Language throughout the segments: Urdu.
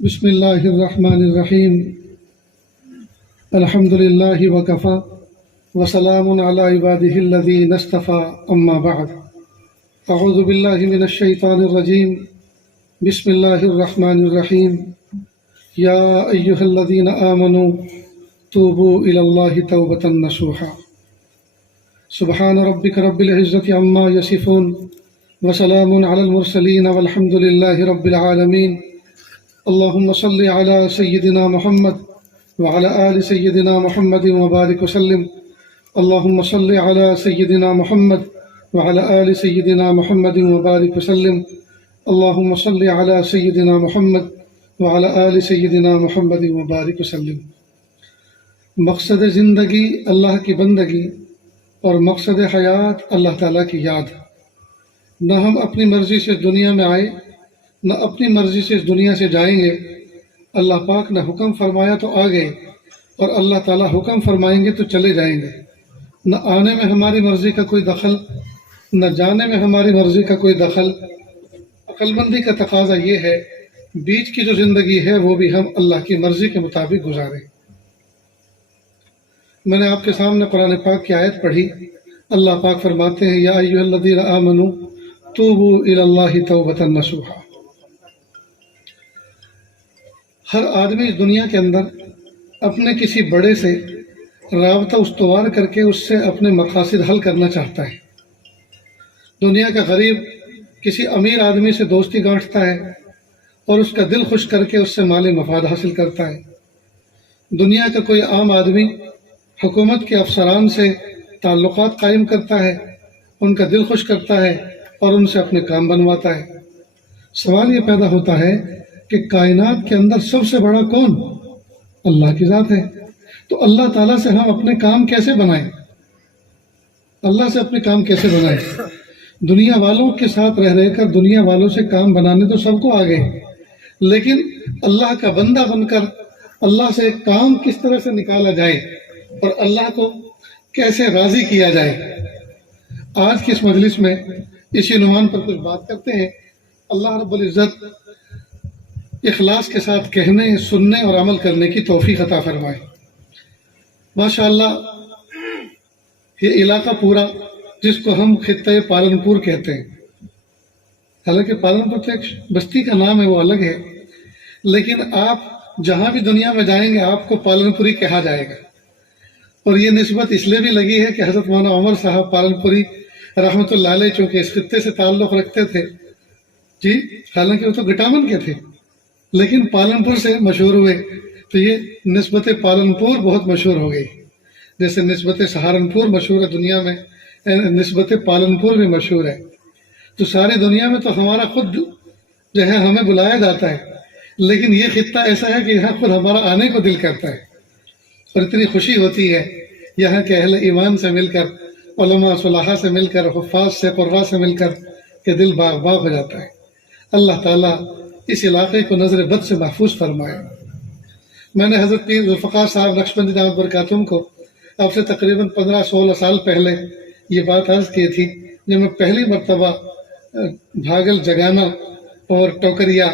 بسم اللہ الرحمن الرحیم الحمد للہ وکفی وسلام علی عبادہ الذین اصطفی اما بعد اعوذ باللہ من الشیطان الرجیم بسم اللہ الرحمن الرحیم یا ایہا الذین آمنوا توبوا الی اللہ توبۃ نصوحا سبحان ربک رب العزۃ عما یصفون وسلام علی المرسلین والحمد للہ رب العالمین اللهم صل على سيدنا محمد وعلى آل سيدنا محمد وبارك وسلم اللهم صل على سيدنا محمد وعلى آل سيدنا محمد وبارك وسلم اللهم صل على سيدنا محمد وعلى آل سيدنا محمد وبارك وسلم۔ مقصد زندگی اللہ کی بندگی اور مقصد حیات اللہ تعالیٰ کی یاد۔ نہ ہم اپنی مرضی سے دنیا میں آئے نہ اپنی مرضی سے اس دنیا سے جائیں گے۔ اللہ پاک نے حکم فرمایا تو آ گئے، اور اللہ تعالیٰ حکم فرمائیں گے تو چلے جائیں گے۔ نہ آنے میں ہماری مرضی کا کوئی دخل، نہ جانے میں ہماری مرضی کا کوئی دخل۔ عقل مندی کا تقاضا یہ ہے بیچ کی جو زندگی ہے وہ بھی ہم اللہ کی مرضی کے مطابق گزاریں۔ میں نے آپ کے سامنے قرآن پاک کی آیت پڑھی۔ اللہ پاک فرماتے ہیں یا ایھا الذین آمنوا توبوا الی اللہ توبۃ نصوحا۔ ہر آدمی اس دنیا کے اندر اپنے کسی بڑے سے رابطہ استوار کر کے اس سے اپنے مقاصد حل کرنا چاہتا ہے۔ دنیا کا غریب کسی امیر آدمی سے دوستی گانٹھتا ہے اور اس کا دل خوش کر کے اس سے مالی مفاد حاصل کرتا ہے۔ دنیا کا کوئی عام آدمی حکومت کے افسران سے تعلقات قائم کرتا ہے، ان کا دل خوش کرتا ہے اور ان سے اپنے کام بنواتا ہے۔ سوال یہ پیدا ہوتا ہے کہ کائنات کے اندر سب سے بڑا کون؟ اللہ کی ذات ہے۔ تو اللہ تعالیٰ سے ہم اپنے کام کیسے بنائیں؟ اللہ سے اپنے کام کیسے بنائیں؟ دنیا والوں کے ساتھ رہ کر دنیا والوں سے کام بنانے تو سب کو آ گئے، لیکن اللہ کا بندہ بن کر اللہ سے کام کس طرح سے نکالا جائے اور اللہ کو کیسے راضی کیا جائے؟ آج کی اس مجلس میں اسی عنوان پر کچھ بات کرتے ہیں۔ اللہ رب العزت اخلاص کے ساتھ کہنے، سننے اور عمل کرنے کی توفیق عطا فرمائے۔ ماشاءاللہ یہ علاقہ پورا جس کو ہم خطۂ پالنپور کہتے ہیں، حالانکہ پالنپور تو ایک بستی کا نام ہے، وہ الگ ہے، لیکن آپ جہاں بھی دنیا میں جائیں گے آپ کو پالنپوری کہا جائے گا۔ اور یہ نسبت اس لیے بھی لگی ہے کہ حضرت مولانا عمر صاحب پالنپوری رحمۃ اللہ علیہ چونکہ اس خطے سے تعلق رکھتے تھے، جی حالانکہ وہ تو گٹامن کے تھے لیکن پالنپور سے مشہور ہوئے، تو یہ نسبت پالنپور بہت مشہور ہو گئی۔ جیسے نسبت سہارنپور مشہور ہے دنیا میں، نسبت پالنپور بھی مشہور ہے۔ تو ساری دنیا میں تو ہمارا خود جو ہے ہمیں بلایا جاتا ہے، لیکن یہ خطہ ایسا ہے کہ یہاں خود ہمارا آنے کو دل کرتا ہے، اور اتنی خوشی ہوتی ہے یہاں کے اہل ایمان سے مل کر، علماء صلحاء سے مل کر، حفاظ سے، قراء سے مل کر، کہ دل باغ باغ ہو جاتا ہے۔ اللہ تعالیٰ اس علاقے کو نظر بد سے محفوظ فرمائے۔ میں نے حضرت پیر ذوالفقار صاحب نقشبندی دامت برکاتہم کو اب سے تقریباً 15-16 سال پہلے یہ بات عرض کی تھی جب میں پہلی مرتبہ بھاگل، جگانا اور ٹوکریا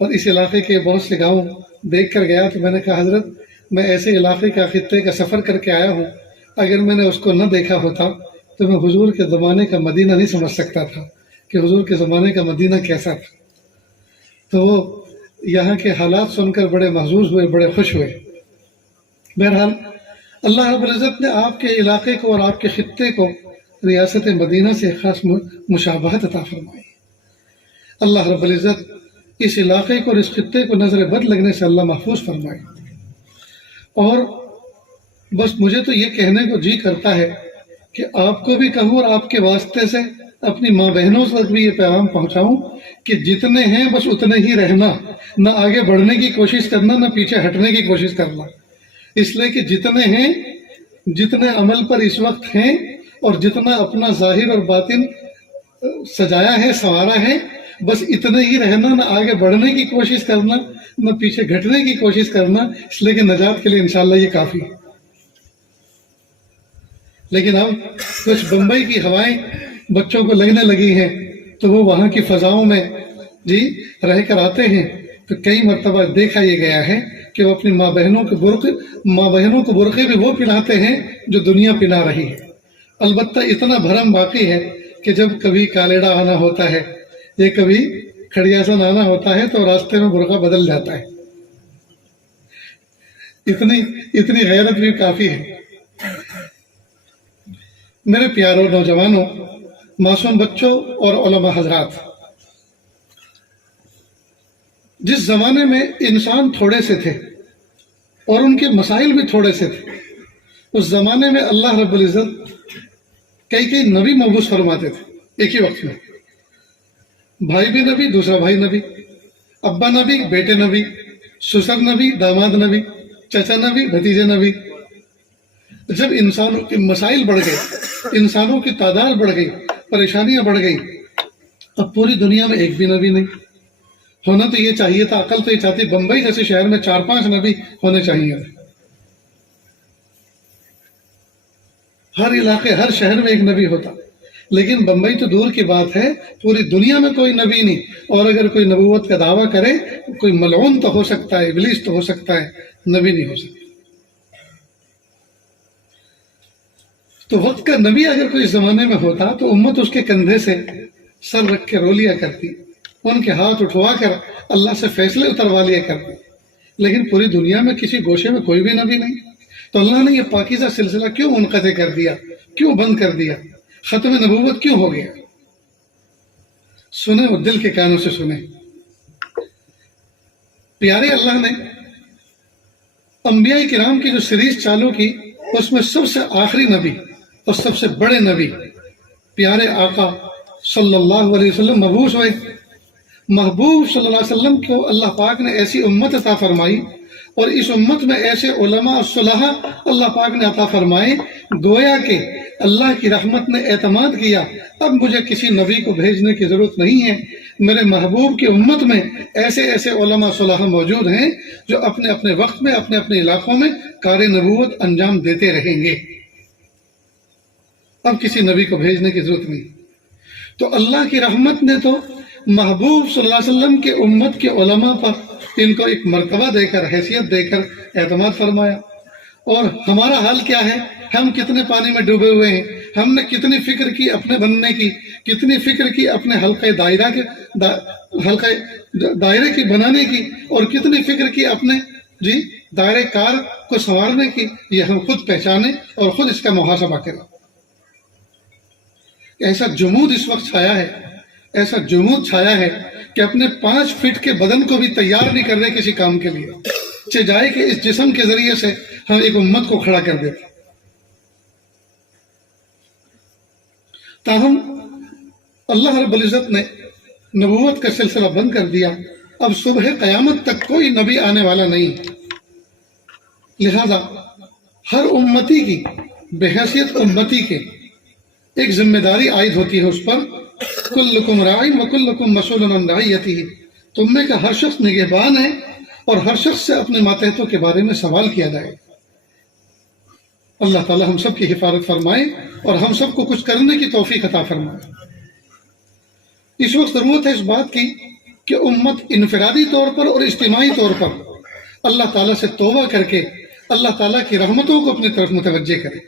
اور اس علاقے کے بہت سے گاؤں دیکھ کر گیا، تو میں نے کہا حضرت میں ایسے علاقے کا خطے کا سفر کر کے آیا ہوں، اگر میں نے اس کو نہ دیکھا ہوتا تو میں حضور کے زمانے کا مدینہ نہیں سمجھ سکتا تھا کہ حضور کے زمانے کا مدینہ کیسا تھا۔ تو وہ یہاں کے حالات سن کر بڑے محظوظ ہوئے، بڑے خوش ہوئے۔ بہرحال اللہ رب العزت نے آپ کے علاقے کو اور آپ کے خطے کو ریاست مدینہ سے خاص مشابہت عطا فرمائی۔ اللہ رب العزت اس علاقے کو اور اس خطے کو نظر بد لگنے سے اللہ محفوظ فرمائے۔ اور بس مجھے تو یہ کہنے کو جی کرتا ہے کہ آپ کو بھی کہوں اور آپ کے واسطے سے اپنی ماں بہنوں تک بھی یہ پیغام پہنچاؤں کہ جتنے ہیں بس اتنے ہی رہنا، نہ آگے بڑھنے کی کوشش کرنا، نہ پیچھے ہٹنے کی کوشش کرنا۔ اس لیے کہ جتنے ہیں، جتنے عمل پر اس وقت ہیں، اور جتنا اپنا ظاہر اور باطن سجایا ہے، سنوارا ہے، بس اتنے ہی رہنا، نہ آگے بڑھنے کی کوشش کرنا، نہ پیچھے گھٹنے کی کوشش کرنا، اس لیے کہ نجات کے لیے انشاءاللہ یہ کافی ہے۔ لیکن اب کچھ بمبئی کی ہوائیں بچوں کو لگنے لگی ہیں تو وہ وہاں کی فضاؤں میں رہ کر آتے ہیں تو کئی مرتبہ دیکھا یہ گیا ہے کہ وہ اپنی ماں بہنوں کو برقعے بھی وہ پہناتے ہیں جو دنیا پہنا رہی ہے۔ البتہ اتنا بھرم باقی ہے کہ جب کبھی کالیڑا آنا ہوتا ہے یا کبھی کھڑیاسن آنا ہوتا ہے تو راستے میں برقع بدل جاتا ہے۔ اتنی غیرت بھی کافی ہے۔ میرے پیاروں نوجوانوں، معصوم بچوں اور علماء حضرات، جس زمانے میں انسان تھوڑے سے تھے اور ان کے مسائل بھی تھوڑے سے تھے، اس زمانے میں اللہ رب العزت کئی نبی مبعوث فرماتے تھے ایک ہی وقت میں۔ بھائی بھی نبی، دوسرا بھائی نبی، ابا نبی، بیٹے نبی، سسر نبی، داماد نبی، چچا نبی، بھتیجے نبی۔ جب انسانوں کے مسائل بڑھ گئے، انسانوں کی تعداد بڑھ گئی، پریشانیاں بڑھ گئی، اب پوری دنیا میں ایک بھی نبی نہیں۔ ہونا تو یہ چاہیے تھا، عقل تو یہ چاہتی بمبئی جیسے شہر میں 4-5 نبی ہونے چاہیے۔ ہر علاقے، ہر شہر میں ایک نبی ہوتا، لیکن بمبئی تو دور کی بات ہے، پوری دنیا میں کوئی نبی نہیں۔ اور اگر کوئی نبوت کا دعویٰ کرے، کوئی ملعون تو ہو سکتا ہے، ابلیس تو ہو سکتا ہے، نبی نہیں ہو سکتا۔ تو وقت کا نبی اگر کوئی زمانے میں ہوتا تو امت اس کے کندھے سے سر رکھ کے رو لیا کرتی، ان کے ہاتھ اٹھوا کر اللہ سے فیصلے اتروا لیا کرتی۔ لیکن پوری دنیا میں کسی گوشے میں کوئی بھی نبی نہیں، تو اللہ نے یہ پاکیزہ سلسلہ کیوں منقطع کر دیا، کیوں بند کر دیا، ختم نبوت کیوں ہو گیا؟ سنیں اور دل کے کانوں سے سنیں۔ پیارے اللہ نے انبیاء کرام کی جو سیریز چالو کی، اس میں سب سے آخری نبی اور سب سے بڑے نبی پیارے آقا صلی اللہ علیہ وسلم مبعوث ہوئے۔ محبوب صلی اللہ علیہ وسلم کو اللہ پاک نے ایسی امت عطا فرمائی، اور اس امت میں ایسے علماء اور صلحاء اللہ پاک نے عطا فرمائے، گویا کہ اللہ کی رحمت نے اعتماد کیا اب مجھے کسی نبی کو بھیجنے کی ضرورت نہیں ہے، میرے محبوب کی امت میں ایسے علماء صلحاء موجود ہیں جو اپنے اپنے وقت میں اپنے اپنے علاقوں میں کار نبوت انجام دیتے رہیں گے، اب کسی نبی کو بھیجنے کی ضرورت نہیں۔ تو اللہ کی رحمت نے تو محبوب صلی اللہ علیہ وسلم کے امت کے علماء پر ان کو ایک مرتبہ دے کر، حیثیت دے کر اعتماد فرمایا۔ اور ہمارا حال کیا ہے؟ ہم کتنے پانی میں ڈوبے ہوئے ہیں، ہم نے کتنی فکر کی اپنے بننے کی، کتنی فکر کی اپنے حلقہ دائرے کی بنانے کی، اور کتنی فکر کی اپنے دائرے کار کو سنوارنے کی، یہ ہم خود پہچانیں اور خود اس کا محاسبہ کریں۔ ایسا جمود اس وقت چھایا ہے، ایسا جمود چھایا ہے کہ اپنے 5 فٹ کے بدن کو بھی تیار نہیں کر رہے کسی کام کے لیے، چاہے جائے کہ اس جسم کے ذریعے سے ہم ایک امت کو کھڑا کر دیتے۔ تاہم اللہ رب العزت نے نبوت کا سلسلہ بند کر دیا، اب صبح قیامت تک کوئی نبی آنے والا نہیں، لہذا ہر امتی کی بحیثیت امتی کے ایک ذمہ داری عائد ہوتی ہے اس پر، کلکم راعٍ وکلکم مسئول عن رعیتہ، تم میں کا ہر شخص نگہبان ہے اور ہر شخص سے اپنے ماتحتوں کے بارے میں سوال کیا جائے۔ اللہ تعالی ہم سب کی حفاظت فرمائے اور ہم سب کو کچھ کرنے کی توفیق عطا فرمائے۔ اس وقت ضرورت ہے اس بات کی کہ امت انفرادی طور پر اور اجتماعی طور پر اللہ تعالیٰ سے توبہ کر کے اللہ تعالیٰ کی رحمتوں کو اپنی طرف متوجہ کرے۔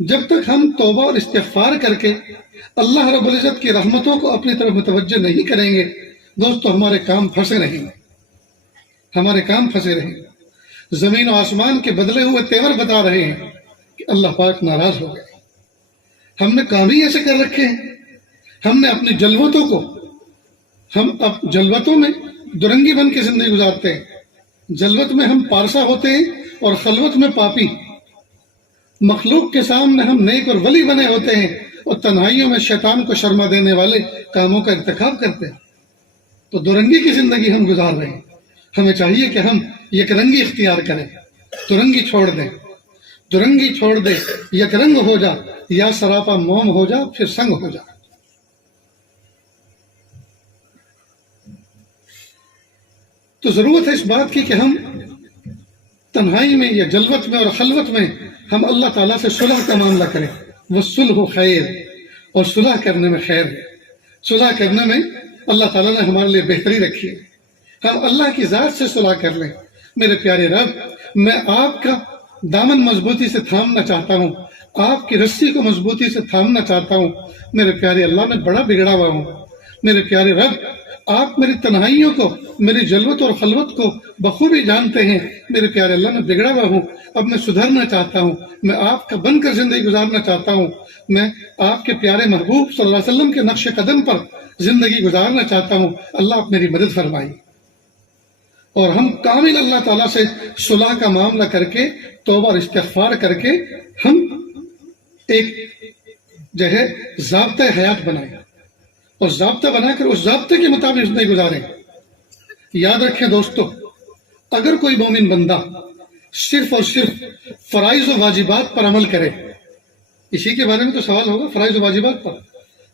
جب تک ہم توبہ اور استغفار کر کے اللہ رب العزت کی رحمتوں کو اپنی طرف متوجہ نہیں کریں گے، دوستو ہمارے کام پھنسے رہیں گے، ہمارے کام پھنسے رہیں گے۔ زمین و آسمان کے بدلے ہوئے تیور بتا رہے ہیں کہ اللہ پاک ناراض ہو گئے، ہم نے کام ہی ایسے کر رکھے ہیں، ہم نے اپنی جلوتوں کو، ہم اب جلوتوں میں درنگی بن کے زندگی گزارتے ہیں، جلوت میں ہم پارسا ہوتے ہیں اور خلوت میں پاپی، مخلوق کے سامنے ہم نیک اور ولی بنے ہوتے ہیں اور تنہائیوں میں شیطان کو شرما دینے والے کاموں کا ارتکاب کرتے ہیں۔ تو درنگی کی زندگی ہم گزار رہے ہیں، ہمیں چاہیے کہ ہم یک رنگی اختیار کریں، درنگی چھوڑ دیں، درنگی چھوڑ دے، یک رنگ ہو جا، یا سراپا موم ہو جا پھر سنگ ہو جا۔ تو ضرورت ہے اس بات کی کہ ہم تنہائی میں یا جلوت میں اور خلوت میں ہم اللہ تعالیٰ سے صلح کا معاملہ کریں۔ وَالصُّلْحُ خیر، اور صلح کرنے میں خیر ہے، صلح کرنے میں اللہ تعالیٰ نے ہمارے لیے بہتری رکھی ہے، ہم اللہ کی ذات سے صلح کر لیں۔ میرے پیارے رب، میں آپ کا دامن مضبوطی سے تھامنا چاہتا ہوں، آپ کی رسی کو مضبوطی سے تھامنا چاہتا ہوں۔ میرے پیارے اللہ، میں بڑا بگڑا ہوا ہوں۔ میرے پیارے رب، آپ میری تنہائیوں کو، میری جلوت اور خلوت کو بخوبی جانتے ہیں۔ میرے پیارے اللہ، میں بگڑا ہوا ہوں، اب میں سدھرنا چاہتا ہوں، میں آپ کا بن کر زندگی گزارنا چاہتا ہوں، میں آپ کے پیارے محبوب صلی اللہ علیہ وسلم کے نقش قدم پر زندگی گزارنا چاہتا ہوں۔ اللہ آپ میری مدد فرمائیے۔ اور ہم کامل اللہ تعالیٰ سے صلح کا معاملہ کر کے، توبہ اور استغفار کر کے، ہم ایک جو ہے ضابطۂ حیات بنائیں اور ضابطہ بنا کر اس ضابطے کے مطابق زندگی گزاریں۔ یاد رکھیں دوستو، اگر کوئی مومن بندہ صرف اور صرف فرائض و واجبات پر عمل کرے، اسی کے بارے میں تو سوال ہوگا، فرائض و واجبات پر،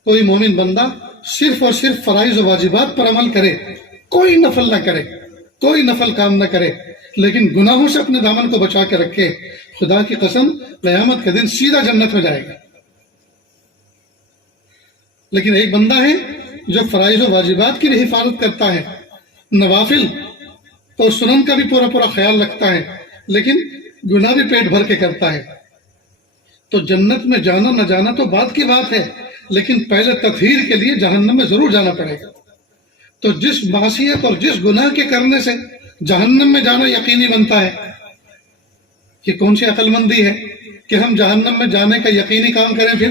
کوئی مومن بندہ صرف اور صرف فرائض و واجبات پر عمل کرے، کوئی نفل نہ کرے، کوئی نفل کام نہ کرے، لیکن گناہوں سے اپنے دامن کو بچا کے رکھے، خدا کی قسم قیامت کے دن سیدھا جنت میں جائے گا۔ لیکن ایک بندہ ہے جو فرائض و واجبات کی بھی حفاظت کرتا ہے، نوافل اور سنن کا بھی پورا خیال رکھتا ہے، لیکن گناہ بھی پیٹ بھر کے کرتا ہے، تو جنت میں جانا نہ جانا تو بات کی بات ہے، لیکن پہلے تطہیر کے لیے جہنم میں ضرور جانا پڑے گا۔ تو جس معصیت اور جس گناہ کے کرنے سے جہنم میں جانا یقینی بنتا ہے، یہ کون سی عقل مندی ہے کہ ہم جہنم میں جانے کا یقینی کام کریں؟ پھر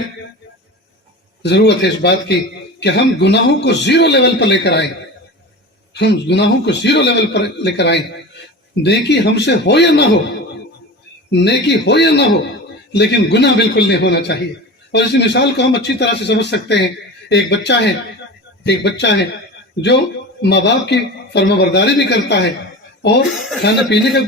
ضرورت ہے اس بات کی کہ ہم گناہوں کو زیرو لیول پر لے کر آئیں، ہم گناہوں کو زیرو لیول پر لے کر آئیں۔ نیکی ہم سے ہو یا نہ ہو، نیکی ہو یا نہ ہو، لیکن گناہ بالکل نہیں ہونا چاہیے۔ اور اسی مثال کو ہم اچھی طرح سے سمجھ سکتے ہیں۔ ایک بچہ ہے جو ماں باپ کی فرما برداری بھی کرتا ہے اور کھانا پینے کا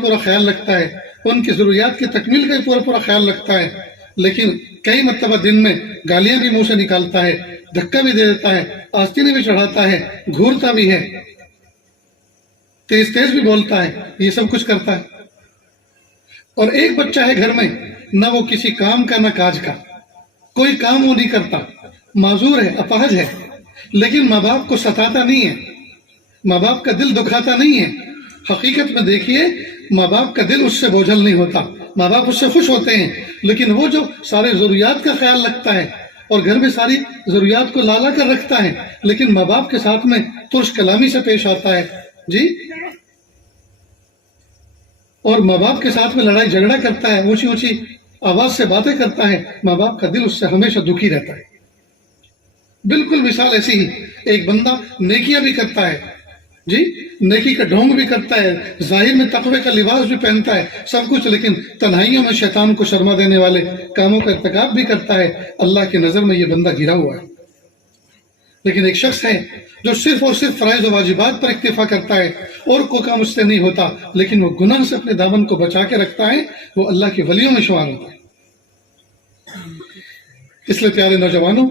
پورا خیال رکھتا ہے، ان کی ضروریات کی تکمیل کا بھی پورا خیال رکھتا ہے، لیکن کئی مرتبہ دن میں گالیاں بھی منہ سے نکالتا ہے، دھکا بھی دے دیتا ہے، آستینیں بھی چڑھاتا ہے، گھورتا بھی ہے، تیز بھی بولتا ہے، یہ سب کچھ کرتا ہے۔ اور ایک بچہ ہے گھر میں، نہ وہ کسی کام کا نہ کاج کا، کوئی کام وہ نہیں کرتا، معذور ہے، اپاہج ہے، لیکن ماں باپ کو ستاتا نہیں ہے، ماں باپ کا دل دکھاتا نہیں ہے۔ حقیقت میں دیکھیے، ماں باپ کا دل اس سے بوجھل نہیں ہوتا، ماں باپ اس سے خوش ہوتے ہیں، لیکن وہ جو سارے ضروریات کا خیال رکھتا ہے اور گھر میں ساری ضروریات کو لالا کر رکھتا ہے، لیکن ماں باپ کے ساتھ میں ترش کلامی سے پیش آتا ہے جی، اور ماں باپ کے ساتھ میں لڑائی جھگڑا کرتا ہے، اونچی اونچی آواز سے باتیں کرتا ہے، ماں باپ کا دل اس سے ہمیشہ دکھی رہتا ہے۔ بالکل مثال ایسی ہی ایک بندہ نیکیاں بھی کرتا ہے جی، نیکی کا ڈھونگ بھی کرتا ہے، ظاہر میں تقوی کا لباس بھی پہنتا ہے، سب کچھ، لیکن تنہائیوں میں شیطان کو شرما دینے والے کاموں کا ارتکاب بھی کرتا ہے۔ اللہ کی نظر میں یہ بندہ گرا ہوا ہے۔ لیکن ایک شخص ہے جو صرف اور صرف فرائض و واجبات پر اکتفا کرتا ہے، اور کوئی کام اس سے نہیں ہوتا، لیکن وہ گناہ سے اپنے دامن کو بچا کے رکھتا ہے، وہ اللہ کے ولیوں میں شمار ہوتا ہے۔ اس لیے پیارے نوجوانوں،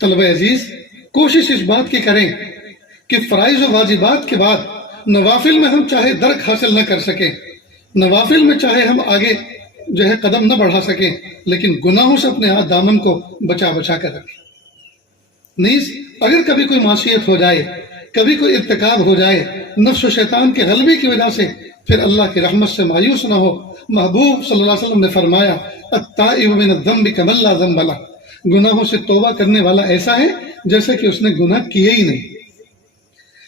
طلبہ عزیز، کوشش اس بات کی کریں کہ فرائض و واجبات کے بعد نوافل میں ہم چاہے درک حاصل نہ کر سکیں، نوافل میں چاہے ہم آگے جو ہے قدم نہ بڑھا سکیں، لیکن گناہوں سے اپنے ہاتھ دامن کو بچا کر رکھیں۔ نیز اگر کبھی کوئی معصیت ہو جائے، کبھی کوئی ارتکاب ہو جائے نفس و شیطان کے غلبے کی وجہ سے، پھر اللہ کی رحمت سے مایوس نہ ہو۔ محبوب صلی اللہ علیہ وسلم نے فرمایا، التائب من الذنب کمن لا ذنب لہ، گناہوں سے توبہ کرنے والا ایسا ہے جیسے کہ اس نے گناہ کیے ہی نہیں۔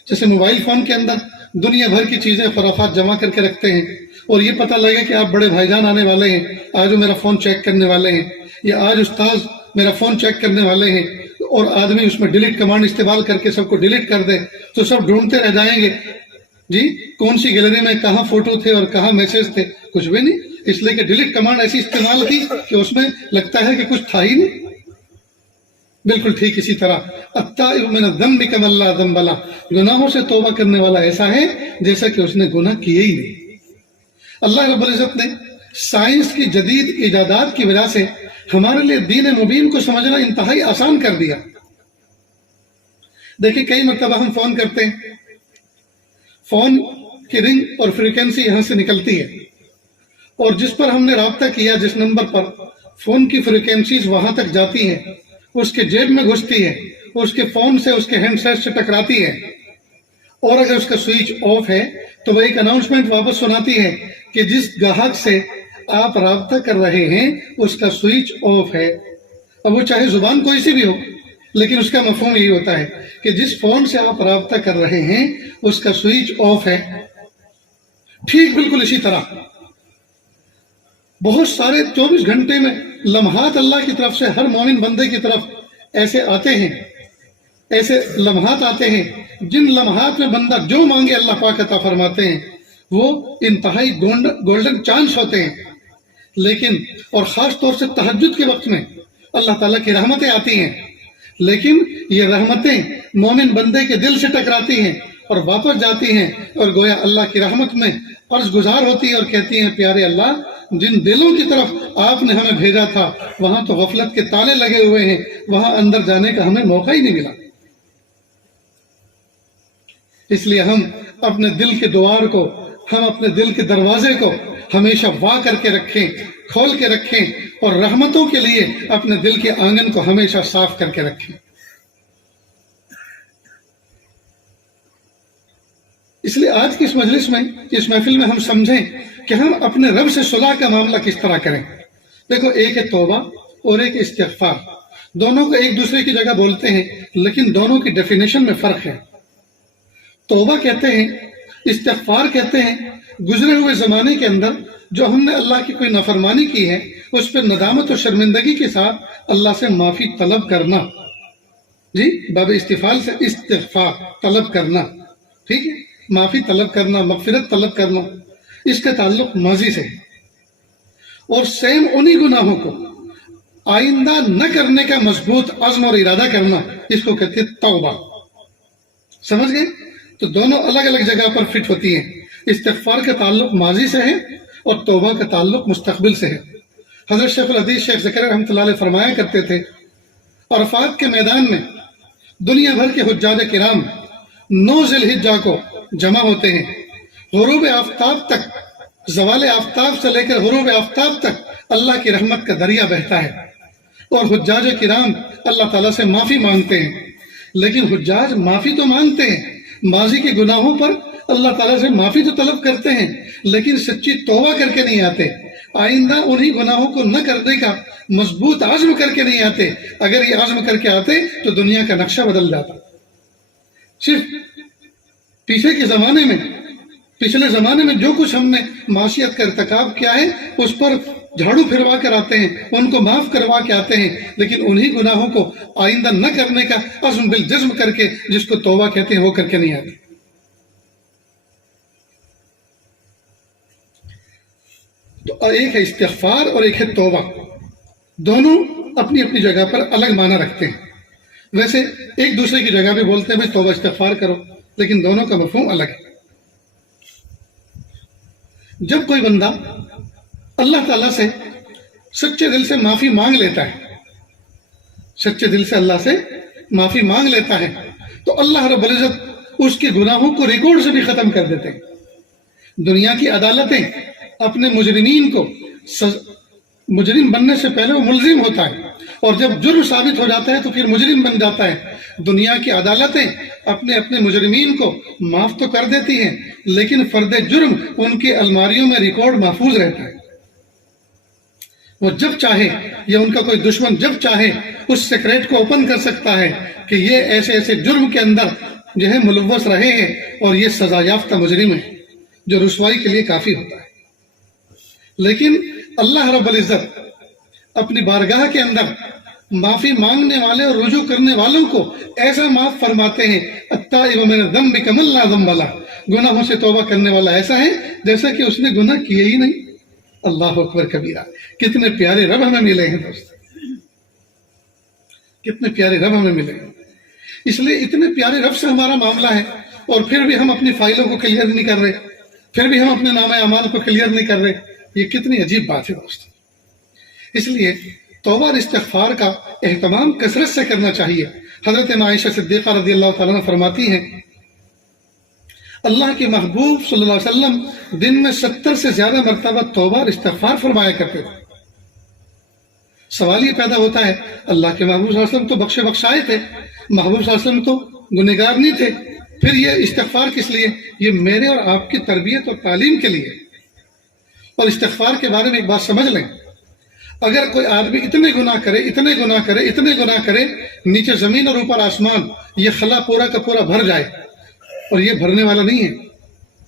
جیسے موبائل فون کے اندر دنیا بھر کی چیزیں خرافات جمع کر کے رکھتے ہیں، اور یہ پتہ لگے کہ آپ بڑے بھائی جان آنے والے ہیں، آج وہ میرا فون چیک کرنے والے ہیں، یا آج استاذ میرا فون چیک کرنے والے ہیں، اور آدمی اس میں ڈیلیٹ کمانڈ استعمال کر کے سب کو ڈیلیٹ کر دے، تو سب ڈھونڈتے رہ جائیں گے جی کون سی گیلری میں کہاں فوٹو تھے اور کہاں میسج تھے، کچھ بھی نہیں، اس لیے کہ ڈیلیٹ کمانڈ ایسی استعمال کی کہ اس میں لگتا ہے کہ کچھ تھا ہی نہیں۔ بالکل ٹھیک اسی طرح التائب من الذنب کمن لا ذنب لہ، گناہوں سے توبہ کرنے والا ایسا ہے جیسا کہ اس نے گناہ کیے ہی نہیں۔ اللہ رب العزت نے سائنس کی جدید ایجادات کی وجہ سے ہمارے لیے دین مبین کو سمجھنا انتہائی آسان کر دیا۔ دیکھیں، کئی مرتبہ ہم فون کرتے ہیں، فون کی رنگ اور فریکوینسی یہاں سے نکلتی ہے، اور جس پر ہم نے رابطہ کیا، جس نمبر پر، فون کی فریکوینسیز وہاں تک جاتی ہیں، اس کے جیب میں گھستی ہے، اس کے فون سے اس کے ہینڈ سیٹ سے ٹکراتی ہے، اور اگر اس کا سوئچ آف ہے تو وہ ایک اناؤنسمنٹ واپس سناتی ہے کہ جس گاہک سے آپ رابطہ کر رہے ہیں اس کا سوئچ آف ہے۔ اب وہ چاہے زبان کوئی سی بھی ہو، لیکن اس کا مفہوم یہی ہوتا ہے کہ جس فون سے آپ رابطہ کر رہے ہیں اس کا سوئچ آف ہے۔ ٹھیک بالکل اسی طرح بہت سارے 24 گھنٹے میں لمحات اللہ کی طرف سے ہر مومن بندے کی طرف ایسے آتے ہیں، ایسے لمحات آتے ہیں جن لمحات میں بندہ جو مانگے اللہ پاک عطا فرماتے ہیں، وہ انتہائی گولڈن چانس ہوتے ہیں۔ لیکن اور خاص طور سے تہجد کے وقت میں اللہ تعالیٰ کی رحمتیں آتی ہیں، لیکن یہ رحمتیں مومن بندے کے دل سے ٹکراتی ہیں اور واپس جاتی ہیں، اور گویا اللہ کی رحمت میں عرض گزار ہوتی ہے اور کہتی ہیں پیارے اللہ، جن دلوں کی طرف آپ نے ہمیں بھیجا تھا وہاں تو غفلت کے تالے لگے ہوئے ہیں، وہاں اندر جانے کا ہمیں موقع ہی نہیں ملا۔ اس لیے ہم اپنے دل کے دوار کو، ہم اپنے دل کے دروازے کو ہمیشہ وا کر کے رکھیں، کھول کے رکھیں، اور رحمتوں کے لیے اپنے دل کے آنگن کو ہمیشہ صاف کر کے رکھیں۔ اس لیے آج کی اس مجلس میں، اس محفل میں ہم سمجھیں کہ ہم اپنے رب سے صلح کا معاملہ کس طرح کریں۔ دیکھو، ایک ہے توبہ اور ایک استغفار، دونوں کو ایک دوسرے کی جگہ بولتے ہیں لیکن دونوں کی ڈیفینیشن میں فرق ہے۔ توبہ کہتے ہیں، استغفار کہتے ہیں گزرے ہوئے زمانے کے اندر جو ہم نے اللہ کی کوئی نافرمانی کی ہے اس پر ندامت و شرمندگی کے ساتھ اللہ سے معافی طلب کرنا۔ جی، باب استفال سے استغفار، طلب کرنا، ٹھیک ہے، معافی طلب کرنا، مغفرت طلب کرنا، اس کا تعلق ماضی سے ہے۔ اور سیم انہی گناہوں کو آئندہ نہ کرنے کا مضبوط عزم اور ارادہ کرنا، اس کو کہتے ہیں توبہ۔ سمجھ گئے؟ تو دونوں الگ الگ جگہ پر فٹ ہوتی ہیں۔ استغفار کا تعلق ماضی سے ہے اور توبہ کا تعلق مستقبل سے ہے۔ حضرت شیخ الحدیث شیخ زکریا رحمۃ اللہ علیہ فرمایا کرتے تھے، عرفات کے میدان میں دنیا بھر کے حجاج کرام 9 ذی الحجہ کو جمع ہوتے ہیں، غروب آفتاب تک، زوال آفتاب سے لے کر غروب آفتاب تک اللہ کی رحمت کا دریا بہتا ہے، اور حجاج کرام اللہ تعالیٰ سے معافی مانگتے ہیں۔ لیکن حجاج معافی تو مانگتے ہیں، ماضی کے گناہوں پر اللہ تعالیٰ سے معافی تو طلب کرتے ہیں، لیکن سچی توبہ کر کے نہیں آتے، آئندہ انہی گناہوں کو نہ کرنے کا مضبوط عزم کر کے نہیں آتے۔ اگر یہ عزم کر کے آتے تو دنیا کا نقشہ بدل جاتا۔ صرف پچھلے زمانے میں جو کچھ ہم نے معصیت کا ارتکاب کیا ہے اس پر جھاڑو پھروا کر آتے ہیں، ان کو معاف کروا کے آتے ہیں، لیکن انہی گناہوں کو آئندہ نہ کرنے کا عزم بالجزم کر کے، جس کو توبہ کہتے ہیں، وہ کر کے نہیں آتے۔ تو ایک ہے استغفار اور ایک ہے توبہ، دونوں اپنی اپنی جگہ پر الگ معنی رکھتے ہیں۔ ویسے ایک دوسرے کی جگہ پہ بولتے ہیں بھائی توبہ استغفار کرو، لیکن دونوں کا مفہوم الگ ہے۔ جب کوئی بندہ اللہ تعالیٰ سے سچے دل سے معافی مانگ لیتا ہے، سچے دل سے اللہ سے معافی مانگ لیتا ہے، تو اللہ رب العزت اس کے گناہوں کو ریکارڈ سے بھی ختم کر دیتے ہیں۔ دنیا کی عدالتیں اپنے مجرمین کو مجرم بننے سے پہلے وہ ملزم ہوتا ہے، اور جب جرم ثابت ہو جاتا ہے تو پھر مجرم بن جاتا ہے۔ دنیا کی عدالتیں اپنے مجرمین کو معاف تو کر دیتی ہیں، لیکن فرد جرم ان کی الماریوں میں ریکارڈ محفوظ رہتا ہے۔ وہ جب چاہے یا ان کا کوئی دشمن جب چاہے اس سیکریٹ کو اوپن کر سکتا ہے کہ یہ ایسے ایسے جرم کے اندر جو ہے ملوث رہے ہیں اور یہ سزا یافتہ مجرم ہے، جو رسوائی کے لیے کافی ہوتا ہے۔ لیکن اللہ رب العزت اپنی بارگاہ کے اندر معافی مانگنے والے اور رجوع کرنے والوں کو ایسا معاف فرماتے ہیں، التائب من الذنب کمن لا ذنب لہ، گناہوں سے توبہ کرنے والا ایسا ہے جیسا کہ اس نے گناہ کیے ہی نہیں۔ اللہ اکبر کبیرہ۔ کتنے پیارے رب ہمیں ملے ہیں دوست، کتنے پیارے رب ہمیں ملے ہیں۔ اس لیے اتنے پیارے رب سے ہمارا معاملہ ہے، اور پھر بھی ہم اپنی فائلوں کو کلیئر نہیں کر رہے، پھر بھی ہم اپنے نامہ اعمال کو کلیئر نہیں کر رہے۔ یہ کتنی عجیب بات ہے دوست۔ اس لیے توبہ اور استغفار کا اہتمام کثرت سے کرنا چاہیے۔ حضرت عائشہ صدیقہ رضی اللہ تعالیٰ عنہ فرماتی ہیں، اللہ کے محبوب صلی اللہ علیہ وسلم دن میں 70 سے زیادہ مرتبہ توبہ اور استغفار فرمایا کرتے تھے۔ سوال یہ پیدا ہوتا ہے، اللہ کے محبوب صلی اللہ علیہ وسلم تو بخشے بخشائے تھے، محبوب صلی اللہ علیہ وسلم تو گنہگار نہیں تھے، پھر یہ استغفار کس لیے؟ یہ میرے اور آپ کی تربیت اور تعلیم کے لیے۔ اور استغفار کے بارے میں ایک بات سمجھ لیں، اگر کوئی آدمی اتنے گناہ کرے، اتنے گناہ کرے، اتنے گناہ کرے، نیچے زمین اور اوپر آسمان، یہ خلا پورا کا پورا بھر جائے، اور یہ بھرنے والا نہیں ہے،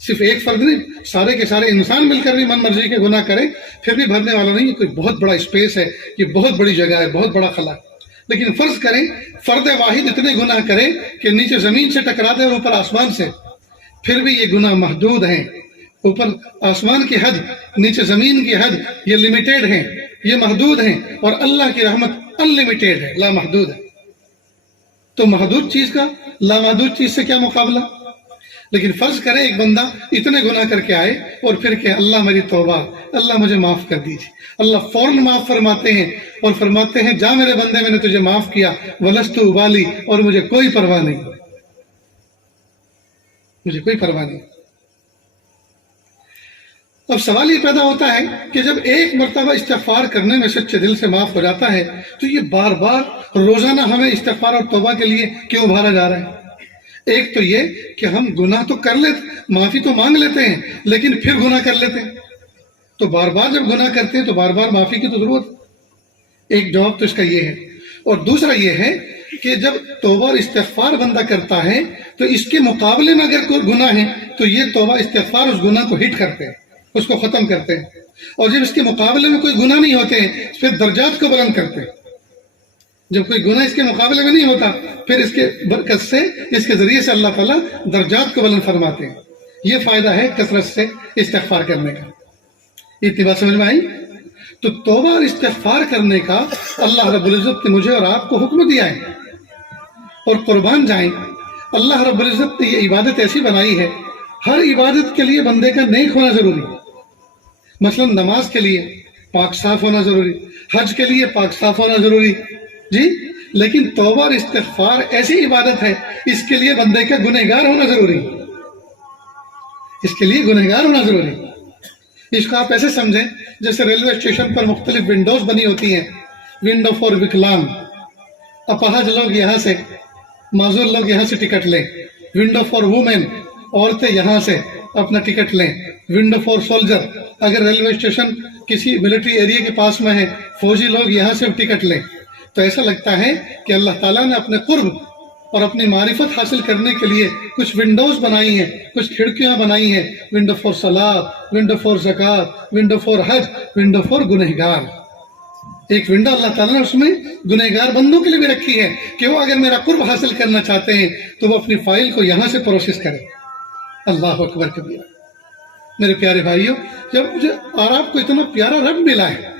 صرف ایک فرد نہیں، سارے کے سارے انسان مل کر بھی من مرضی کے گناہ کرے پھر بھی بھرنے والا نہیں ہے، کوئی بہت بڑا اسپیس ہے، یہ بہت بڑی جگہ ہے، بہت بڑا خلا ہے۔ لیکن فرض کریں فرد واحد اتنے گناہ کرے کہ نیچے زمین سے ٹکرا دے اور اوپر آسمان سے، پھر بھی یہ گناہ محدود ہیں، اوپر آسمان کی حد، نیچے زمین کی حد، یہ لمیٹیڈ ہیں، یہ محدود ہیں، اور اللہ کی رحمت انلمیٹیڈ ہے، لامحدود ہے۔ تو محدود چیز کا لامحدود چیز سے کیا مقابلہ؟ لیکن فرض کرے ایک بندہ اتنے گناہ کر کے آئے اور پھر کہ اللہ میری توبہ، اللہ مجھے معاف کر دیجیے، اللہ فوراً معاف فرماتے ہیں اور فرماتے ہیں جا میرے بندے، میں نے تجھے معاف کیا، وَلَسْتُ أُبَالِي، اور مجھے کوئی پرواہ نہیں، مجھے کوئی پرواہ نہیں۔ اب سوال یہ پیدا ہوتا ہے کہ جب ایک مرتبہ استغفار کرنے میں سچے دل سے معاف ہو جاتا ہے تو یہ بار بار روزانہ ہمیں استغفار اور توبہ کے لیے کیوں ابھارا جا رہا ہے؟ ایک تو یہ کہ ہم گناہ تو کر لیتے، معافی تو مانگ لیتے ہیں، لیکن پھر گناہ کر لیتے ہیں، تو بار بار جب گناہ کرتے ہیں تو بار بار معافی کی تو ضرورت ہے۔ ایک جواب تو اس کا یہ ہے، اور دوسرا یہ ہے کہ جب توبہ اور استغفار بندہ کرتا ہے تو اس کے مقابلے میں اگر کوئی گناہ ہے تو یہ توبہ استغفار اس گناہ کو ہٹ کرتے ہیں، اس کو ختم کرتے ہیں، اور جب اس کے مقابلے میں کوئی گناہ نہیں ہوتے ہیں پھر درجات کو بلند کرتے ہیں۔ جب کوئی گناہ اس کے مقابلے میں نہیں ہوتا پھر اس کے برکت سے، اس کے ذریعے سے اللہ تعالیٰ درجات کو بلند فرماتے ہیں۔ یہ فائدہ ہے کثرت سے استغفار کرنے کا۔ اتنی بات سمجھ میں آئی؟ تو توبہ اور استغفار کرنے کا اللہ رب العزت نے مجھے اور آپ کو حکم دیا ہے، اور قربان جائیں اللہ رب العزت نے یہ عبادت ایسی بنائی ہے، ہر عبادت کے لیے بندے کا نیک ہونا ضروری ہے۔ مثلا نماز کے لیے پاک صاف ہونا ضروری، حج کے لیے پاک صاف ہونا ضروری، جی، لیکن توبہ اور استغفار ایسی عبادت ہے اس کے لیے بندے کا گنہگار ہونا ضروری، اس کے لیے گنہگار ہونا ضروری۔ اس کو آپ ایسے سمجھیں جیسے ریلوے اسٹیشن پر مختلف ونڈوز بنی ہوتی ہیں، ونڈو فار وکلانگ، اپاہج لوگ یہاں سے، معذور لوگ یہاں سے ٹکٹ لیں، ونڈو فار وومن، عورتیں یہاں سے اپنا ٹکٹ لیں، ونڈو فار سولجر، اگر ریلوے اسٹیشن کسی ملٹری ایریا کے پاس میں ہے، فوجی لوگ یہاں سے ٹکٹ لیں۔ تو ایسا لگتا ہے کہ اللہ تعالیٰ نے اپنے قرب اور اپنی معرفت حاصل کرنے کے لیے کچھ ونڈوز بنائی ہیں، کچھ کھڑکیاں بنائی ہیں، ونڈو فار صلاۃ، ونڈو فار زکوٰۃ، window for Hajj, window for گنہگار۔ ایک ونڈو اللہ تعالیٰ نے اس میں گنہگار بندوں کے لیے بھی رکھی ہے کہ وہ اگر میرا قرب حاصل کرنا چاہتے ہیں تو وہ اپنی فائل کو یہاں سے پروسیس کریں۔ اللہ اکبر کبیرہ۔ میرے پیارے بھائیوں، جب مجھے اور آپ کو اتنا پیارا رب ملا ہے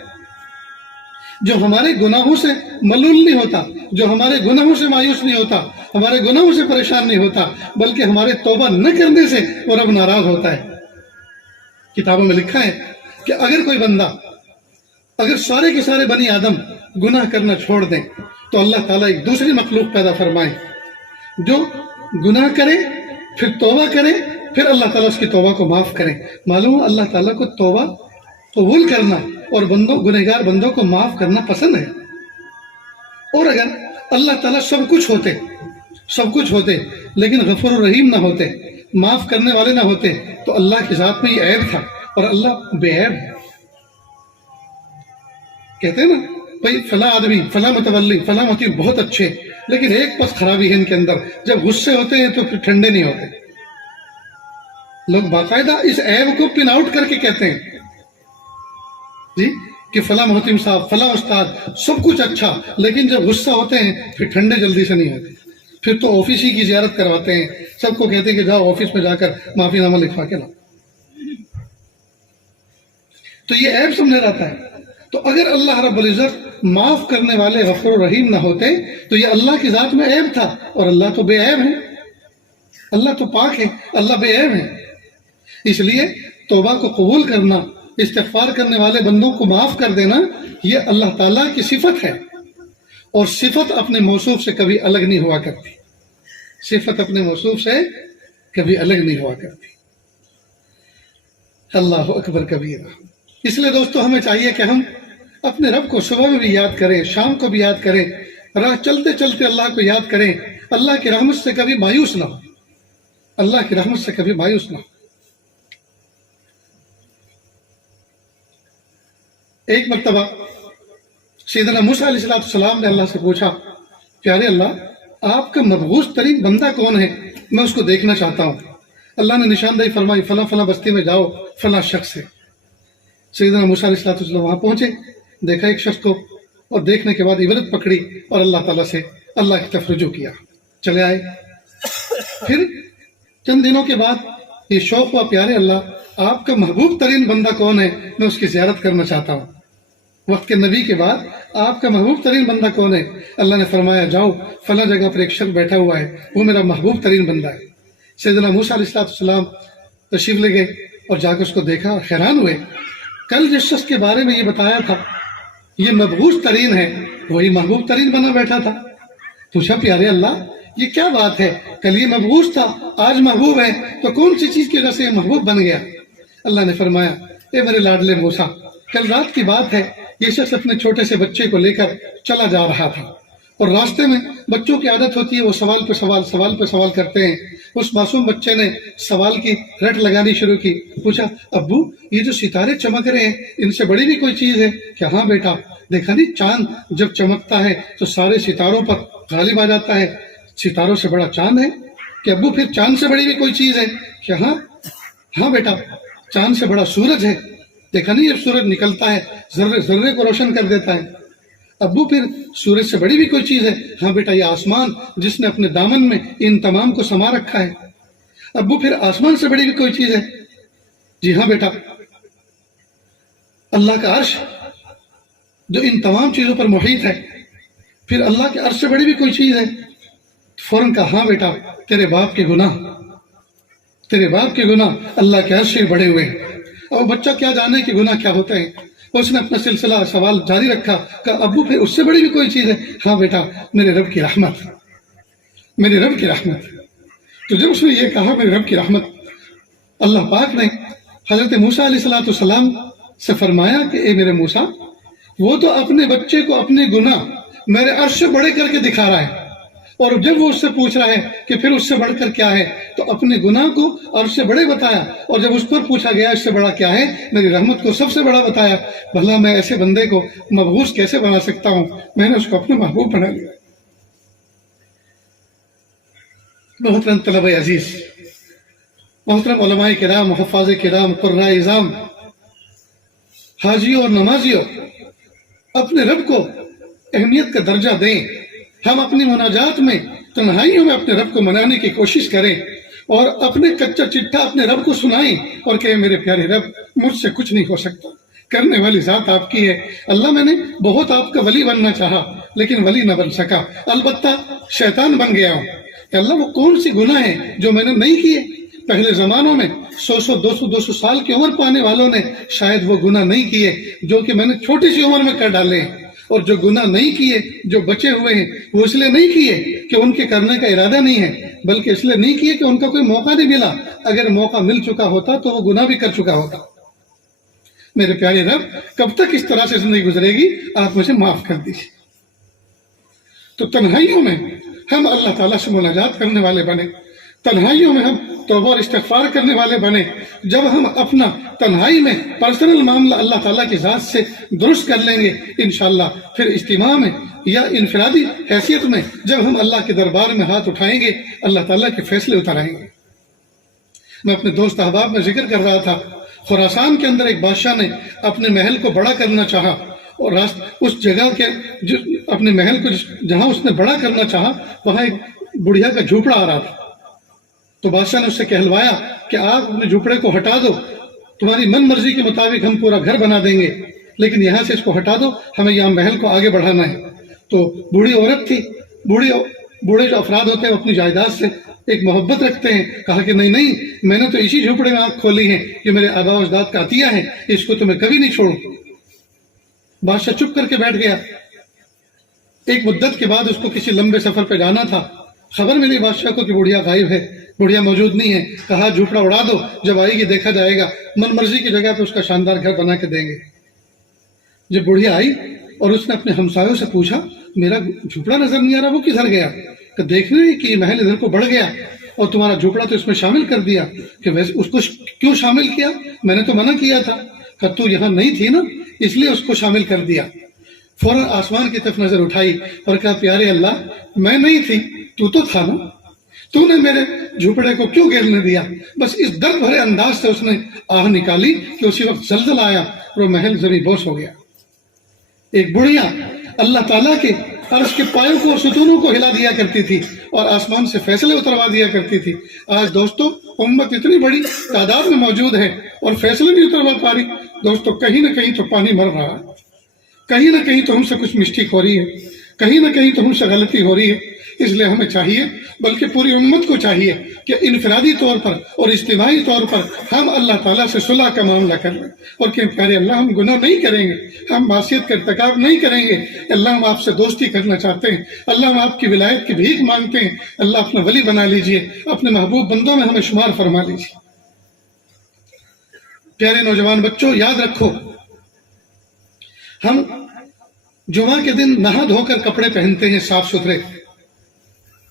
جو ہمارے گناہوں سے ملول نہیں ہوتا، جو ہمارے گناہوں سے مایوس نہیں ہوتا، ہمارے گناہوں سے پریشان نہیں ہوتا، بلکہ ہمارے توبہ نہ کرنے سے وہ رب ناراض ہوتا ہے۔ کتابوں میں لکھا ہے کہ اگر کوئی بندہ، اگر سارے کے سارے بنی آدم گناہ کرنا چھوڑ دیں تو اللہ تعالیٰ ایک دوسری مخلوق پیدا فرمائے جو گناہ کرے، پھر توبہ کرے، پھر اللہ تعالیٰ اس کی توبہ کو معاف کرے۔ معلوم اللہ تعالیٰ کو توبہ قبول کرنا اور گنہگار بندوں کو معاف کرنا پسند ہے۔ اور اگر اللہ تعالیٰ سب کچھ ہوتے لیکن غفور الرحیم نہ ہوتے، معاف کرنے والے نہ ہوتے، تو اللہ کی ذات میں یہ عیب تھا، اور اللہ بے عیب ہے۔ کہتے ہیں نا بھائی فلاں آدمی، فلاں متولی، فلاں متی بہت اچھے، لیکن ایک بس خرابی ہے ان کے اندر، جب غصے ہوتے ہیں تو پھر ٹھنڈے نہیں ہوتے۔ لوگ باقاعدہ اس عیب کو پن آؤٹ کر کے کہتے ہیں جی کہ فلاں محتم صاحب، فلاں استاد، سب کچھ اچھا، لیکن جب غصہ ہوتے ہیں پھر ٹھنڈے جلدی سے نہیں ہوتے، پھر تو آفس ہی کی زیارت کرواتے ہیں، سب کو کہتے ہیں کہ جاؤ آفس میں جا کر معافی نامہ لکھوا کے لاؤ۔ تو یہ عیب سمجھا جاتا ہے۔ تو اگر اللہ رب العزت معاف کرنے والے غفور الرحیم نہ ہوتے تو یہ اللہ کی ذات میں عیب تھا، اور اللہ تو بے عیب ہے، اللہ تو پاک ہے، اللہ بے عیب ہے۔ اس لیے توبہ کو قبول کرنا، استغفار کرنے والے بندوں کو معاف کر دینا، یہ اللہ تعالیٰ کی صفت ہے، اور صفت اپنے موصوف سے کبھی الگ نہیں ہوا کرتی، صفت اپنے موصوف سے کبھی الگ نہیں ہوا کرتی۔ اللہ اکبر کبیرہ۔ اس لیے دوستو ہمیں چاہیے کہ ہم اپنے رب کو صبح میں بھی یاد کریں، شام کو بھی یاد کریں، راہ چلتے چلتے اللہ کو یاد کریں، اللہ کی رحمت سے کبھی مایوس نہ ہو، اللہ کی رحمت سے کبھی مایوس نہ ہو۔ ایک مرتبہ سیدنا موسیٰ علیہ السلام نے اللہ سے پوچھا، پیارے اللہ آپ کا مبغوث ترین بندہ کون ہے، میں اس کو دیکھنا چاہتا ہوں۔ اللہ نے نشاندہی فرمائی، فلاں فلاں بستی میں جاؤ، فلاں شخص ہے۔ سیدنا موسیٰ علیہ السلام وہاں پہنچے، دیکھا ایک شخص کو، اور دیکھنے کے بعد عبرت پکڑی اور اللہ تعالیٰ سے اللہ کی طرف رجوع کیا، چلے آئے۔ پھر چند دنوں کے بعد یہ شوق ہوا، پیارے اللہ آپ کا محبوب ترین بندہ کون ہے، میں اس کی زیارت کرنا چاہتا ہوں۔ وقت کے نبی کے بعد آپ کا محبوب ترین بندہ کون ہے؟ اللہ نے فرمایا جاؤ فلاں جگہ پر ایک شخص بیٹھا ہوا ہے، وہ میرا محبوب ترین بندہ ہے۔ سیدنا موسیٰ علیہ السلام تشریف لے گئے اور جا کے اس کو دیکھا اور حیران ہوئے، کل جس شخص کے بارے میں یہ بتایا تھا یہ مبغوث ترین ہے، وہی محبوب ترین بنا بیٹھا تھا۔ پوچھا پیارے اللہ یہ کیا بات ہے، کل یہ مبغوث تھا آج محبوب ہے، تو کون سی چیز کی وجہ سے یہ محبوب بن گیا؟ اللہ نے فرمایا اے میرے لاڈلے موسیٰ، کل رات کی بات ہے، یہ شخص اپنے چھوٹے سے بچے کو لے کر چلا جا رہا تھا، اور راستے میں بچوں کی عادت ہوتی ہے وہ سوال پہ سوال کرتے ہیں۔ اس معصوم بچے نے سوال کی رٹ لگانی شروع کی، پوچھا ابو یہ جو ستارے چمک رہے ہیں ان سے بڑی بھی کوئی چیز ہے کہ؟ ہاں بیٹا، دیکھا نہیں چاند جب چمکتا ہے تو سارے ستاروں پر غالب آ جاتا ہے، ستاروں سے بڑا چاند ہے کہ ابو پھر چاند سے بڑی بھی کوئی چیز ہے کہ؟ ہاں بیٹا، چاند سے بڑا سورج ہے، دیکھا نہیں یہ سورج نکلتا ہے ذرے کو روشن کر دیتا ہے۔ ابو پھر سورج سے بڑی بھی کوئی چیز ہے؟ ہاں بیٹا، یہ آسمان جس نے اپنے دامن میں ان تمام کو سما رکھا ہے۔ ابو پھر آسمان سے بڑی بھی کوئی چیز ہے؟ جی ہاں بیٹا، اللہ کا عرش جو ان تمام چیزوں پر محیط ہے۔ پھر اللہ کے عرش سے بڑی بھی کوئی چیز ہے؟ فوراً کہا ہاں بیٹا، تیرے باپ کے گناہ اللہ کے عرش سے بڑے ہوئے ہیں۔ اور بچہ کیا جانے کہ گناہ کیا ہوتے ہیں، اس نے اپنا سلسلہ سوال جاری رکھا، کہا ابو پھر اس سے بڑی بھی کوئی چیز ہے؟ ہاں بیٹا، میرے رب کی رحمت۔ تو جب اس نے یہ کہا میرے رب کی رحمت، اللہ پاک نے حضرت موسیٰ علیہ السلام سے فرمایا کہ اے میرے موسیٰ، وہ تو اپنے بچے کو اپنے گناہ میرے عرش سے بڑے کر کے دکھا رہا ہے، اور جب وہ اس سے پوچھ رہا ہے کہ پھر اس سے بڑھ کر کیا ہے تو اپنے گناہ کو عرش سے بڑے بتایا، اور جب اس پر پوچھا گیا اس سے بڑا کیا ہے، میری رحمت کو سب سے بڑا بتایا۔ بھلا میں ایسے بندے کو مبغوث کیسے بنا سکتا ہوں؟ میں نے اس کو اپنا محبوب بنا لیا۔ محترم طلبہ عزیز، محترم علماء کرام، حفاظ کرام، قراء اعظام، حاجیوں اور نمازیوں، اپنے رب کو اہمیت کا درجہ دیں۔ ہم اپنی مناجات میں تنہائیوں میں اپنے رب کو منانے کی کوشش کریں، اور اپنے کچا چٹھا اپنے رب کو سنائیں اور کہیں میرے پیارے رب مجھ سے کچھ نہیں ہو سکتا، کرنے والی ذات آپ کی ہے۔ اللہ میں نے بہت آپ کا ولی بننا چاہا لیکن ولی نہ بن سکا، البتہ شیطان بن گیا ہوں۔ کہ اللہ وہ کون سی گناہ ہیں جو میں نے نہیں کیے؟ پہلے زمانوں میں 100 سال کی عمر پانے والوں نے شاید وہ گناہ نہیں کیے جو کہ میں نے چھوٹی سی عمر میں کر ڈالے ہیں، اور جو گناہ نہیں کیے، جو بچے ہوئے ہیں، وہ اس لیے نہیں کیے کہ ان کے کرنے کا ارادہ نہیں ہے، بلکہ اس لیے نہیں کیے کہ ان کا کوئی موقع نہیں ملا۔ اگر موقع مل چکا ہوتا تو وہ گناہ بھی کر چکا ہوتا۔ میرے پیارے رب کب تک اس طرح سے زندگی گزرے گی؟ آپ مجھے معاف کر دیجیے۔ تو تنہائیوں میں ہم اللہ تعالیٰ سے مناجات کرنے والے بنے، تنہائیوں میں ہم توبہ اور استغفار کرنے والے بنے۔ جب ہم اپنا تنہائی میں پرسنل معاملہ اللہ تعالیٰ کی ذات سے درست کر لیں گے انشاءاللہ، پھر اجتماع میں یا انفرادی حیثیت میں جب ہم اللہ کے دربار میں ہاتھ اٹھائیں گے، اللہ تعالیٰ کے فیصلے اترائیں گے۔ میں اپنے دوست احباب میں ذکر کر رہا تھا، خراسان کے اندر ایک بادشاہ نے اپنے محل کو بڑا کرنا چاہا، اور اس جگہ کے اپنے محل کو جہاں اس نے بڑا کرنا چاہا وہاں ایک بڑھیا کا جھوپڑا آ رہا تھا۔ تو بادشاہ نے اس سے کہلوایا کہ آپ اپنے جھوپڑے کو ہٹا دو، تمہاری من مرضی کے مطابق ہم پورا گھر بنا دیں گے، لیکن یہاں سے اس کو ہٹا دو، ہمیں یہاں محل کو آگے بڑھانا ہے۔ تو بوڑھی عورت تھی، بوڑھے جو افراد ہوتے ہیں وہ اپنی جائیداد سے ایک محبت رکھتے ہیں، کہا کہ نہیں، میں نے تو اسی جھوپڑے میں آنکھ کھولی ہے، یہ میرے آباء و اجداد کا عطیہ ہے، اس کو تو میں کبھی نہیں چھوڑوں۔ بادشاہ چپ کر کے بیٹھ گیا۔ ایک مدت کے بعد اس کو کسی لمبے سفر پہ جانا تھا، خبر ملی بادشاہ کو کہ بڑھیا غائب ہے، بڑھیا موجود نہیں ہے۔ کہا جھوپڑا اڑا دو، جب آئے گی دیکھا جائے گا، من مرضی کی جگہ پہ اس کا شاندار گھر بنا کے دیں گے۔ جب بڑھیا آئی اور اس نے اپنے ہمسایوں سے پوچھا میرا جھوپڑا نظر نہیں آ رہا، وہ کدھر گیا؟ کہ دیکھنے کہ یہ محل ادھر کو بڑھ گیا اور تمہارا جھوپڑا تو اس میں شامل کر دیا، کہ ویسے اس کو کیوں شامل کیا؟ میں نے تو منع کیا تھا کہ تو یہاں نہیں تھی نا، اس لیے اس کو شامل کر دیا۔ فوراً آسمان کی طرف نظر اٹھائی اور کہا پیارے اللہ میں نہیں تھی، تو تھا نا، تو نے میرے جھوپڑے کو کیوں گرنے دیا؟ بس اس درد بھرے انداز سے اس نے آہ نکالی کہ اسی وقت زلزلہ آیا اور وہ محل زمین بوس ہو گیا۔ ایک بڑھیا اللہ تعالیٰ کے عرش کے پایوں کو اور ستونوں کو ہلا دیا کرتی تھی اور آسمان سے فیصلے اتروا دیا کرتی تھی۔ آج دوستو امت اتنی بڑی تعداد میں موجود ہے اور فیصلے نہیں اتروا پا رہی۔ دوستو کہیں نہ کہیں تو پانی مر رہا ہے، کہیں نہ کہیں تو ہم سے کچھ مسٹیک ہو رہی ہے، کہیں نہ کہیں تو ہم سے غلطی ہو رہی ہے۔ اس لیے ہمیں چاہیے، بلکہ پوری امت کو چاہیے کہ انفرادی طور پر اور اجتماعی طور پر ہم اللہ تعالیٰ سے صلح کا معاملہ کر لیں اور کہ پیارے اللہ ہم گناہ نہیں کریں گے، ہم معصیت کا ارتکاب نہیں کریں گے، اللہ ہم آپ سے دوستی کرنا چاہتے ہیں، اللہ ہم آپ کی ولایت کی بھیک مانگتے ہیں، اللہ اپنا ولی بنا لیجئے، اپنے محبوب بندوں میں ہمیں شمار فرما لیجئے۔ پیارے نوجوان بچوں یاد رکھو، ہم جمعہ کے دن نہا دھو کر کپڑے پہنتے ہیں صاف ستھرے،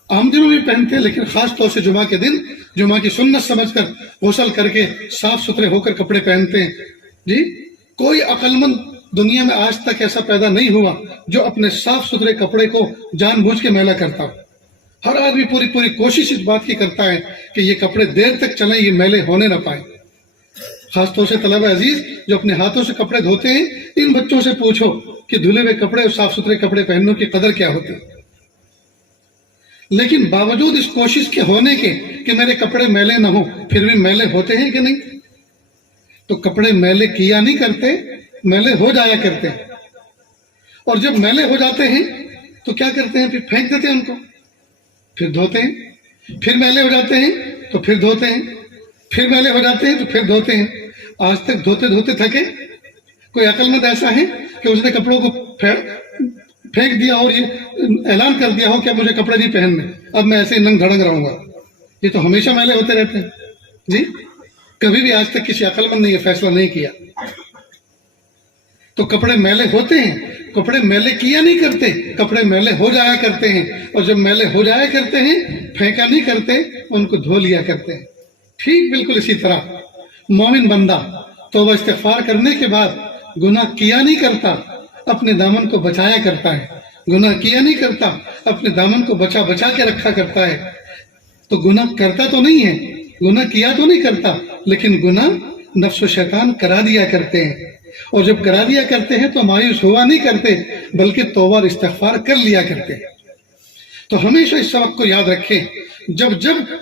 عام دنوں میں پہنتے ہیں، لیکن خاص طور سے جمعہ کے دن جمعہ کی سنت سمجھ کر غسل کر کے صاف ستھرے ہو کر کپڑے پہنتے ہیں۔ جی کوئی عقل مند دنیا میں آج تک ایسا پیدا نہیں ہوا جو اپنے صاف ستھرے کپڑے کو جان بوجھ کے میلا کرتا ہو۔ ہر آدمی پوری کوشش اس بات کی کرتا ہے کہ یہ کپڑے دیر تک چلیں، یہ میلے ہونے نہ پائیں۔ خاص طور سے طلبہ عزیز جو اپنے ہاتھوں سے کپڑے دھوتے ہیں، ان بچوں سے پوچھو کہ دھلے ہوئے کپڑے اور صاف ستھرے کپڑے پہننے کی قدر کیا ہوتی ہے۔ لیکن باوجود اس کوشش کے ہونے کے کہ میرے کپڑے میلے نہ ہوں، پھر بھی میلے ہوتے ہیں کہ نہیں؟ تو کپڑے میلے کیا نہیں کرتے، میلے ہو جایا کرتے ہیں، اور جب میلے ہو جاتے ہیں تو کیا کرتے ہیں؟ پھر پھینک دیتے ہیں ان کو، پھر دھوتے ہیں، پھر میلے ہو جاتے ہیں تو پھر دھوتے ہیں، پھر میلے ہو جاتے ہیں تو پھر دھوتے ہیں۔ آج تک دھوتے دھوتے تھکے؟ کوئی عقل مند ایسا ہے کہ اس نے کپڑوں کو پھینک دیا اور یہ اعلان کر دیا ہو کہ اب مجھے کپڑے نہیں پہننے، اب میں ایسے ہی ننگ دھڑنگ رہوں گا؟ یہ تو ہمیشہ میلے ہوتے رہتے ہیں۔ جی کبھی بھی آج تک کسی عقل مند نے یہ فیصلہ نہیں کیا۔ تو کپڑے میلے ہوتے ہیں، کپڑے میلے کیا نہیں کرتے، کپڑے میلے ہو جایا کرتے ہیں، اور جب میلے ہو جایا کرتے ہیں پھینکا نہیں کرتے، ان کو دھو لیا کرتے ہیں۔ ٹھیک بالکل اسی طرح مومن بندہ توبہ استغفار کرنے کے بعد گناہ کیا نہیں کرتا، اپنے دامن کو بچایا کرتا ہے، گناہ کیا نہیں کرتا، اپنے دامن کو بچا کے رکھا کرتا ہے۔ تو گناہ کرتا تو نہیں ہے، گناہ کیا تو نہیں کرتا، لیکن گناہ نفس و شیطان کرا دیا کرتے ہیں، اور جب کرا دیا کرتے ہیں تو مایوس ہوا نہیں کرتے، بلکہ توبہ اور استغفار کر لیا کرتے ہیں۔ تو ہمیشہ اس سبق کو یاد رکھیں، جب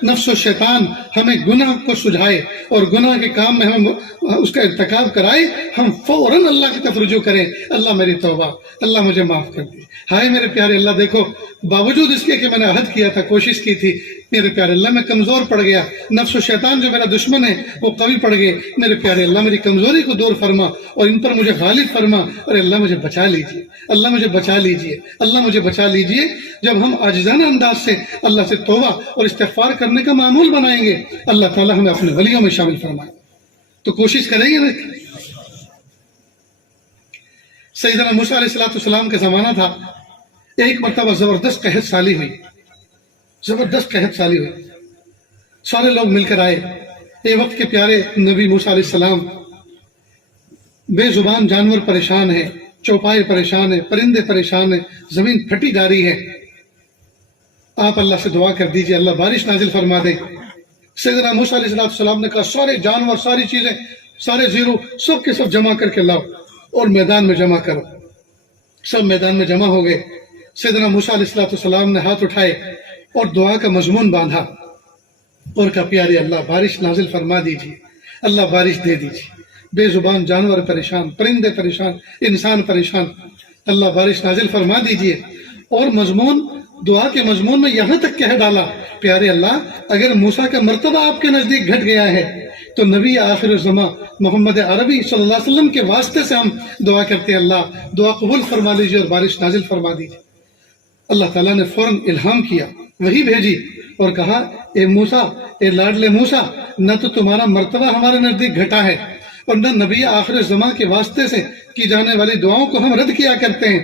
نفس و شیطان ہمیں گناہ کو سجھائے اور گناہ کے کام میں ہمیں اس کا ارتکاب کرائے، ہم فوراً اللہ کی طرف رجوع کریں، اللہ میری توبہ، اللہ مجھے معاف کر دے۔ ہائے میرے پیارے اللہ، دیکھو باوجود اس کے کہ میں نے عہد کیا تھا، کوشش کی تھی، میرے پیارے اللہ میں کمزور پڑ گیا، نفس و شیطان جو میرا دشمن ہے وہ قوی پڑ گئے، میرے پیارے اللہ میری کمزوری کو دور فرما اور ان پر مجھے غالب فرما، اور اللہ مجھے بچا لیجئے، اللہ مجھے بچا لیجئے، اللہ مجھے بچا لیجئے۔ جب ہم عاجزانہ انداز سے اللہ سے توبہ اور استغفار کرنے کا معمول بنائیں گے، اللہ تعالیٰ ہمیں اپنے ولیوں میں شامل فرمائے۔ تو کوشش کریں گے نا۔ سیدنا موسیٰ علیہ السلام کا زمانہ تھا، ایک مرتبہ زبردست قحط سالی ہوئی، زبردست قحط سالی ہوئی، سارے لوگ مل کر آئے۔ ایک وقت کے پیارے نبی موسیٰ علیہ السلام، بے زبان جانور پریشان ہے، چوپائے پریشان ہے، پرندے پریشان ہیں، زمین پھٹی جا رہی ہے۔ آپ اللہ سے دعا کر دیجئے اللہ بارش نازل فرما دے۔ سیدنا موسیٰ علیہ السلام نے کہا سارے جانور، ساری چیزیں، سارے زیرو سب کے سب جمع کر کے لاؤ اور میدان میں جمع کرو۔ سب میدان میں جمع ہو گئے۔ سیدنا موسیٰ علیہ السلام نے ہاتھ اٹھائے اور دعا کا مضمون باندھا اور کہا پیارے اللہ بارش نازل فرما دیجئے، اللہ بارش دے دیجئے، بے زبان جانور پریشان، پرندے پریشان، انسان پریشان، اللہ بارش نازل فرما دیجئے۔ اور مضمون، دعا کے مضمون میں یہاں تک کہہ ڈالا پیارے اللہ اگر موسیٰ کا مرتبہ آپ کے نزدیک گھٹ گیا ہے تو نبی آخر الزماں محمد عربی صلی اللہ علیہ وسلم کے واسطے سے ہم دعا کرتے ہیں اللہ دعا قبول فرما لیجئے اور بارش نازل فرما دیجئے۔ اللہ تعالیٰ نے فوراً الہام کیا، وحی بھیجی اور کہا اے موسیٰ، اے لاڈلے موسیٰ، نہ تو تمہارا مرتبہ ہمارے نزدیک گھٹا ہے اور نہ نبی آخر الزماں کے واسطے سے کی جانے والی دعاؤں کو ہم رد کیا کرتے ہیں،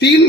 3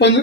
15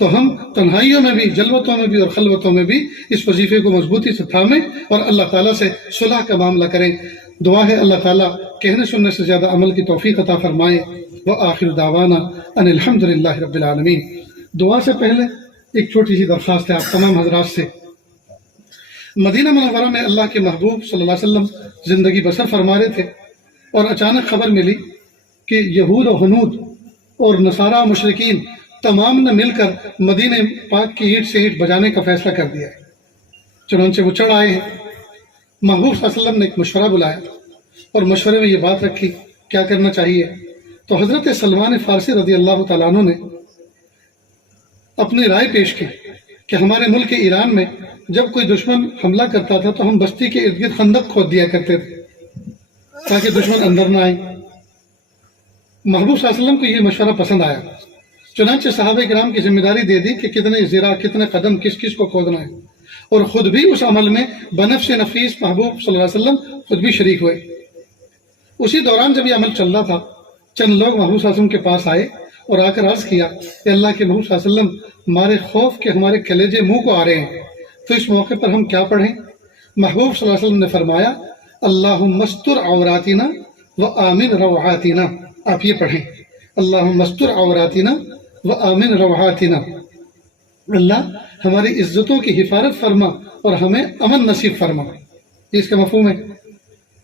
تو ہم تنہائیوں میں بھی، جلوتوں میں بھی اور خلوتوں میں بھی اس وظیفے کو مضبوطی سے تھامیں اور اللہ تعالیٰ سے صلح کا معاملہ کریں۔ دعا ہے اللہ تعالیٰ کہنے سننے سے زیادہ عمل کی توفیق عطا فرمائے۔ وآخر دعوانا ان الحمد للہ رب العالمین۔ دعا سے پہلے ایک چھوٹی سی درخواست ہے آپ تمام حضرات سے۔ مدینہ منورہ میں اللہ کے محبوب صلی اللہ علیہ وسلم زندگی بسر فرما رہے تھے اور اچانک خبر ملی کہ یہود و ہنود اور نصارہ و مشرکین تمام نے مل کر مدینہ پاک کی اینٹ سے اینٹ بجانے کا فیصلہ کر دیا ہے۔ چنانچہ وہ چڑھ آئے ہیں۔ محبوب صلی اللہ علیہ وسلم نے ایک مشورہ بلایا اور مشورے میں یہ بات رکھی کیا کرنا چاہیے۔ تو حضرت سلمان فارسی رضی اللہ تعالیٰ عنہ نے اپنی رائے پیش کی کہ ہمارے ملک ایران میں جب کوئی دشمن حملہ کرتا تھا تو ہم بستی کے ارد گرد خندق کھود دیا کرتے تھے تاکہ دشمن اندر نہ آئیں۔ محبوب صلی اللہ علیہ وسلم کو یہ مشورہ پسند آیا، چنانچہ صحابہ کرام کی ذمہ داری دے دی کہ کتنے زرا کتنے قدم کس کس کو کھودنا ہے، اور خود بھی اس عمل میں بنفس نفیس محبوب صلی اللہ علیہ وسلم خود بھی شریک ہوئے۔ اسی دوران جب یہ عمل چل رہا تھا چند لوگ محبوب صلی اللہ علیہ وسلم کے پاس آئے اور آ کر عرض کیا کہ اللہ کے محبوب صلی اللہ علیہ وسلم ہمارے خوف کے ہمارے کلیجے منہ کو آ رہے ہیں، تو اس موقع پر ہم کیا پڑھیں؟ محبوب صلی اللہ علیہ وسلم نے فرمایا اللہم استر عوراتنا وآمن روعاتنا۔ آپ یہ پڑھیں اللہم استر عوراتنا وآمن روعاتنا، اللہ ہماری عزتوں کی حفاظت فرما اور ہمیں امن نصیب فرما۔ یہ اس کا مفہوم ہے۔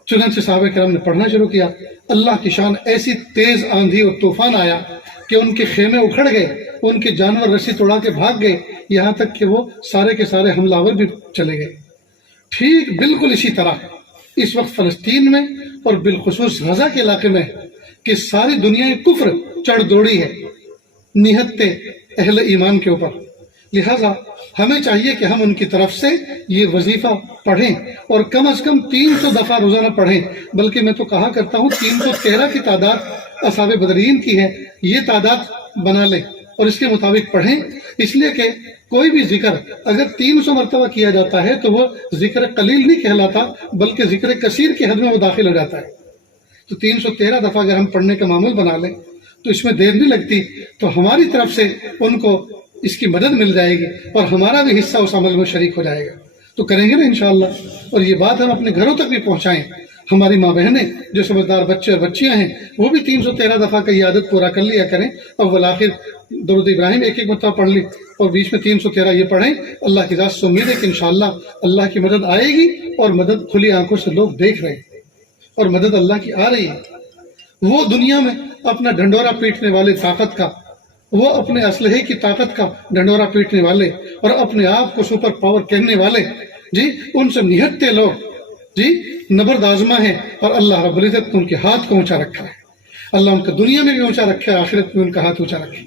چنانچہ صحابہ کرام نے پڑھنا شروع کیا۔ اللہ کی شان ایسی تیز آندھی اور طوفان آیا کہ ان کے خیمے اکھڑ گئے، ان کے جانور رسی توڑا کے بھاگ گئے، یہاں تک کہ وہ سارے کے سارے حملہ آور بھی چلے گئے۔ ٹھیک بالکل اسی طرح اس وقت فلسطین میں اور بالخصوص غزہ کے علاقے میں کہ ساری دنیا کفر چڑھ دوڑی ہے نہتے اہل ایمان کے اوپر، لہذا ہمیں چاہیے کہ ہم ان کی طرف سے یہ وظیفہ پڑھیں اور کم از کم 300 دفعہ روزانہ پڑھیں، بلکہ میں تو کہا کرتا ہوں 313 کی تعداد اصحاب بدرین کی ہے، یہ تعداد بنا لیں اور اس کے مطابق پڑھیں، اس لیے کہ کوئی بھی ذکر اگر 300 مرتبہ کیا جاتا ہے تو وہ ذکر قلیل نہیں کہلاتا بلکہ ذکر کثیر کی حد میں وہ داخل ہو جاتا ہے۔ تو 313 دفعہ اگر ہم پڑھنے کا معمول بنا لیں تو اس میں دیر نہیں لگتی، تو ہماری طرف سے ان کو اس کی مدد مل جائے گی اور ہمارا بھی حصہ اس عمل میں شریک ہو جائے گا۔ تو کریں گے نا انشاءاللہ، اور یہ بات ہم اپنے گھروں تک بھی پہنچائیں۔ ہماری ماں بہنیں جو سمجھدار بچے اور بچیاں ہیں وہ بھی 313 دفعہ کا یہ عادت پورا کر لیا کریں، اول آخر درود ابراہیم ایک مرتبہ پڑھ لی اور بیچ میں 313 یہ پڑھیں۔ اللہ کی ذات سے امید ہے کہ انشاءاللہ اللہ کی مدد آئے گی، اور مدد کھلی آنکھوں سے لوگ دیکھ رہے ہیں اور مدد اللہ کی آ رہی ہے۔ وہ دنیا میں اپنا ڈھنڈورا پیٹنے والے طاقت کا، وہ اپنے اسلحے کی طاقت کا ڈھنڈورا پیٹنے والے اور اپنے آپ کو سپر پاور کہنے والے، جی ان سے نہٹتے لوگ جی نبرد آزما ہے، اور اللہ رب العزت نے ان کے ہاتھ کو اونچا رکھا ہے۔ اللہ ان کا دنیا میں بھی اونچا رکھا ہے، آخرت میں ان کا ہاتھ اونچا رکھے۔